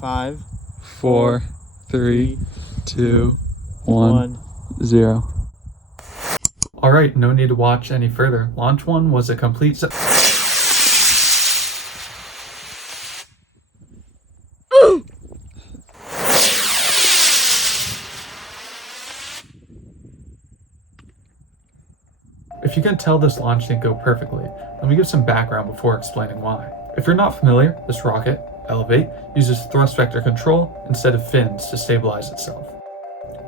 5, 4, 3, 2, 1, 0. Alright, no need to watch any further. Launch 1 was a complete If you can tell this launch didn't go perfectly, let me give some background before explaining why. If you're not familiar, this rocket, Elevate, uses thrust vector control instead of fins to stabilize itself.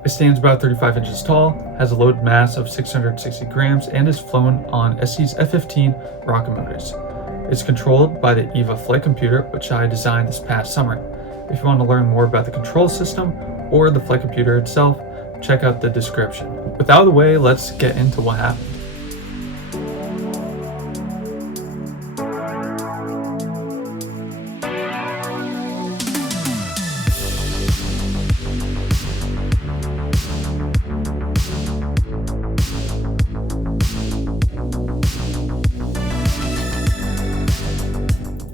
It stands about 35 inches tall, has a load mass of 660 grams, and is flown on SC's F-15 rocket motors. It's controlled by the EVA flight computer, which I designed this past summer. If you want to learn more about the control system or the flight computer itself, check out the description. With that out of the way, let's get into what happened.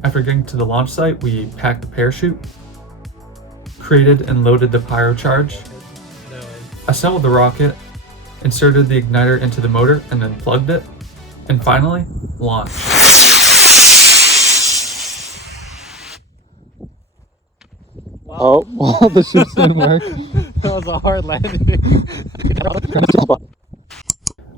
After getting to the launch site, we packed the parachute, created and loaded the pyro charge, assembled the rocket, inserted the igniter into the motor and then plugged it, and finally, launched. Wow. Oh, the shoots didn't work. That was a hard landing.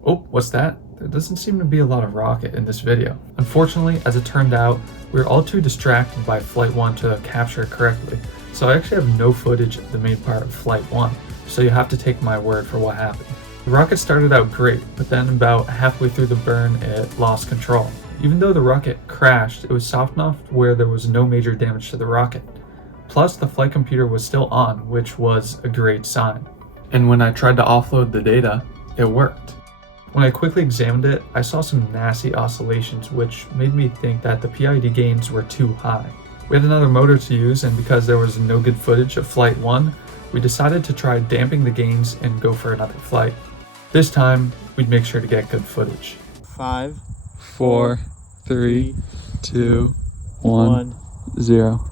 Oh, what's that? There doesn't seem to be a lot of rocket in this video. Unfortunately, as it turned out, we were all too distracted by Flight 1 to capture it correctly, so I actually have no footage of the main part of Flight 1, so you have to take my word for what happened. The rocket started out great, but then about halfway through the burn, it lost control. Even though the rocket crashed, it was soft enough where there was no major damage to the rocket. Plus, the flight computer was still on, which was a great sign. And when I tried to offload the data, it worked. When I quickly examined it, I saw some nasty oscillations, which made me think that the PID gains were too high. We had another motor to use, and because there was no good footage of Flight 1, we decided to try damping the gains and go for another flight. This time, we'd make sure to get good footage. 5, 4, 3, 2, 1, 0.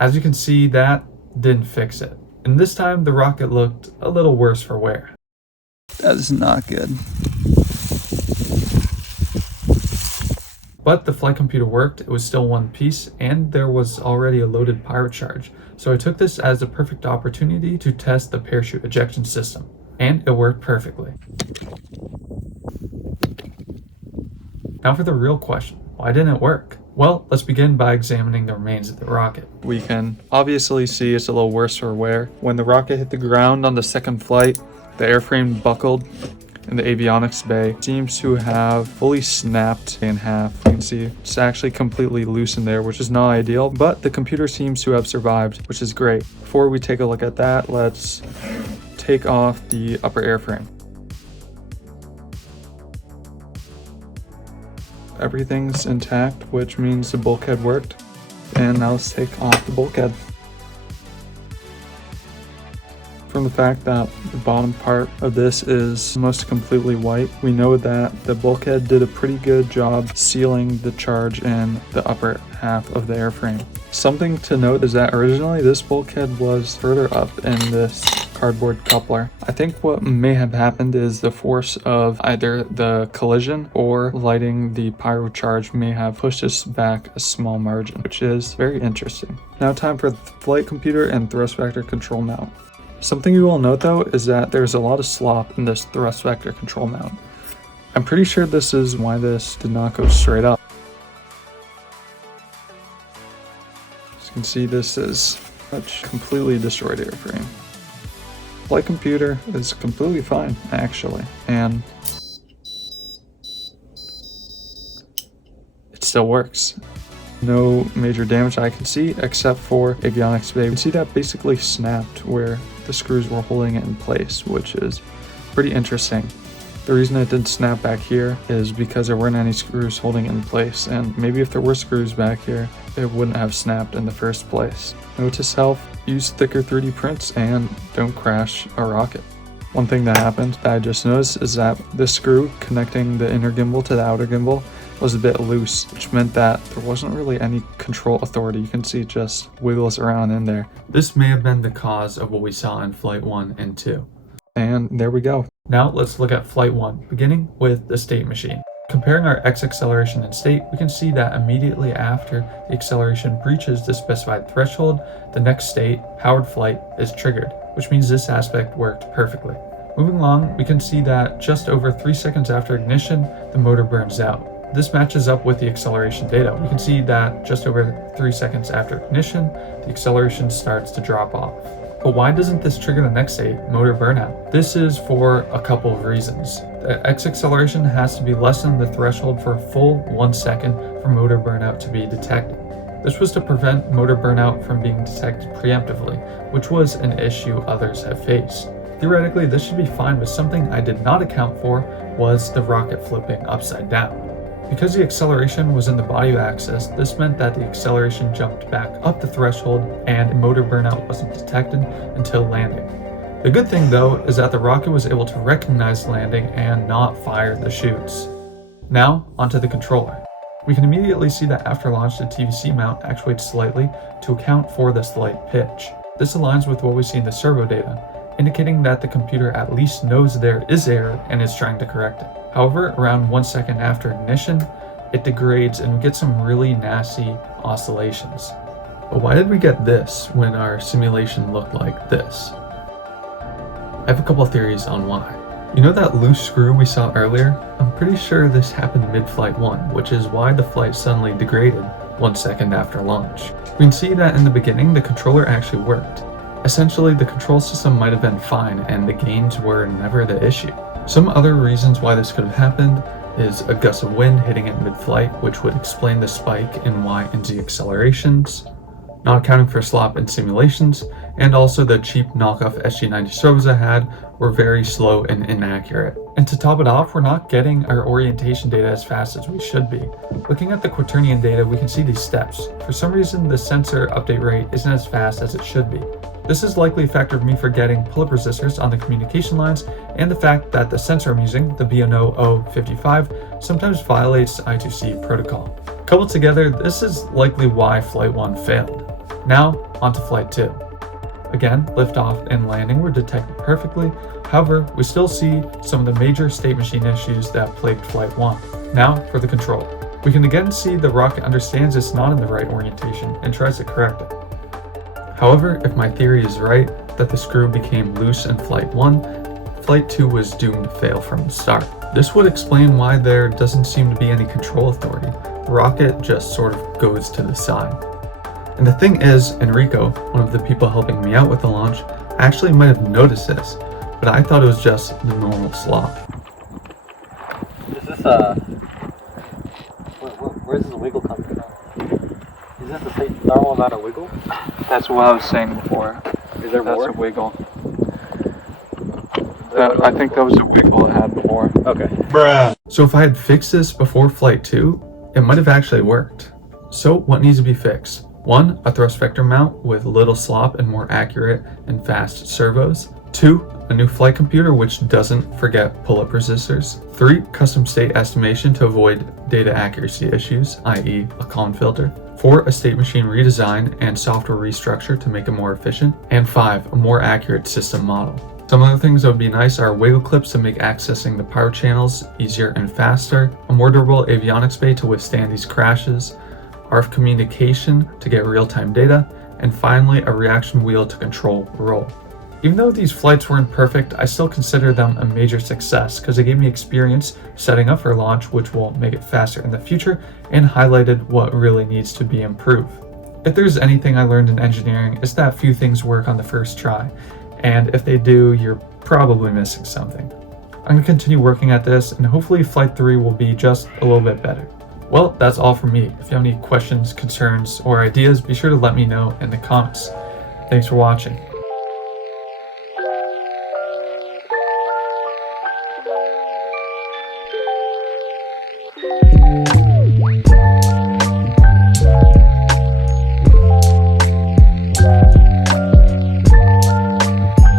As you can see, that didn't fix it. And this time the rocket looked a little worse for wear. That is not good. But the flight computer worked, it was still one piece, and there was already a loaded pyro charge. So I took this as a perfect opportunity to test the parachute ejection system. And it worked perfectly. Now for the real question, why didn't it work? Well, let's begin by examining the remains of the rocket. We can obviously see it's a little worse for wear. When the rocket hit the ground on the second flight, the airframe buckled and the avionics bay seems to have fully snapped in half. You can see it's actually completely loose in there, which is not ideal, but the computer seems to have survived, which is great. Before we take a look at that, let's take off the upper airframe. Everything's intact, which means the bulkhead worked. And now let's take off the bulkhead. From the fact that the bottom part of this is almost completely white, we know that the bulkhead did a pretty good job sealing the charge in the upper half of the airframe. Something to note is that originally this bulkhead was further up in this cardboard coupler. I think what may have happened is the force of either the collision or lighting the pyro charge may have pushed us back a small margin, which is very interesting. Now time for the flight computer and thrust vector control mount. Something you will note though is that there's a lot of slop in this thrust vector control mount. I'm pretty sure this is why this did not go straight up. As you can see, this is much completely destroyed airframe. Flight computer is completely fine actually, and it still works. No major damage I can see except for avionics bay. You can see that basically snapped where the screws were holding it in place, which is pretty interesting. The reason it didn't snap back here is because there weren't any screws holding it in place, and maybe if there were screws back here, it wouldn't have snapped in the first place. Note to self, use thicker 3D prints and don't crash a rocket. One thing that happened that I just noticed is that the screw connecting the inner gimbal to the outer gimbal was a bit loose, which meant that there wasn't really any control authority. You can see it just wiggles around in there. This may have been the cause of what we saw in Flight 1 and 2. And there we go. Now let's look at Flight 1, beginning with the state machine. Comparing our x acceleration and state, we can see that immediately after the acceleration breaches the specified threshold, the next state, powered flight, is triggered, which means this aspect worked perfectly. Moving along, we can see that just over 3 seconds after ignition, the motor burns out. This matches up with the acceleration data. We can see that just over 3 seconds after ignition, the acceleration starts to drop off. But why doesn't this trigger the next state, motor burnout? This is for a couple of reasons. The x acceleration has to be less than the threshold for a full 1 second for motor burnout to be detected. This was to prevent motor burnout from being detected preemptively, which was an issue others have faced. Theoretically, this should be fine, but something I did not account for was the rocket flipping upside down. Because the acceleration was in the body axis, this meant that the acceleration jumped back up the threshold and motor burnout wasn't detected until landing. The good thing though is that the rocket was able to recognize landing and not fire the chutes. Now onto the controller. We can immediately see that after launch the TVC mount actuates slightly to account for the slight pitch. This aligns with what we see in the servo data, indicating that the computer at least knows there is error and is trying to correct it. However, around 1 second after ignition, it degrades and we get some really nasty oscillations. But why did we get this when our simulation looked like this? I have a couple of theories on why. You know that loose screw we saw earlier? I'm pretty sure this happened mid-flight 1, which is why the flight suddenly degraded 1 second after launch. We can see that in the beginning the controller actually worked. Essentially, the control system might have been fine and the gains were never the issue. Some other reasons why this could have happened is a gust of wind hitting it mid-flight, which would explain the spike in Y and Z accelerations, not accounting for slop in simulations, and also the cheap knockoff SG90 servos I had were very slow and inaccurate. And to top it off, we're not getting our orientation data as fast as we should be. Looking at the quaternion data, we can see these steps. For some reason, the sensor update rate isn't as fast as it should be. This is likely a factor of me forgetting pull-up resistors on the communication lines and the fact that the sensor I'm using, the BNO 055, sometimes violates I2C protocol. Coupled together, this is likely why Flight 1 failed. Now, onto Flight 2. Again, liftoff and landing were detected perfectly. However, we still see some of the major state machine issues that plagued Flight 1. Now for the control. We can again see the rocket understands it's not in the right orientation and tries to correct it. However, if my theory is right, that the screw became loose in Flight 1, Flight 2 was doomed to fail from the start. This would explain why there doesn't seem to be any control authority. The rocket just sort of goes to the side. And the thing is, Enrico, one of the people helping me out with the launch, actually might have noticed this, but I thought it was just the normal slop. Is this where's this wiggle coming from? Is this the normal amount of wiggle? That's what I was saying before. Is there more? That's a wiggle. I think that was a wiggle it had before. Okay. Bruh. So if I had fixed this before Flight 2, it might have actually worked. So what needs to be fixed? 1. A thrust vector mount with little slop and more accurate and fast servos. 2. A new flight computer which doesn't forget pull-up resistors. 3. Custom state estimation to avoid data accuracy issues, i.e. a Collin filter. 4. A state machine redesign and software restructure to make it more efficient. And 5. A more accurate system model. Some other things that would be nice are wiggle clips to make accessing the power channels easier and faster, a more durable avionics bay to withstand these crashes, RF communication to get real-time data, and finally a reaction wheel to control roll. Even though these flights weren't perfect, I still consider them a major success because they gave me experience setting up for launch, which will make it faster in the future, and highlighted what really needs to be improved. If there's anything I learned in engineering, it's that few things work on the first try, and if they do, you're probably missing something. I'm going to continue working at this, and hopefully Flight 3 will be just a little bit better. Well, that's all from me. If you have any questions, concerns, or ideas, be sure to let me know in the comments. Thanks for watching.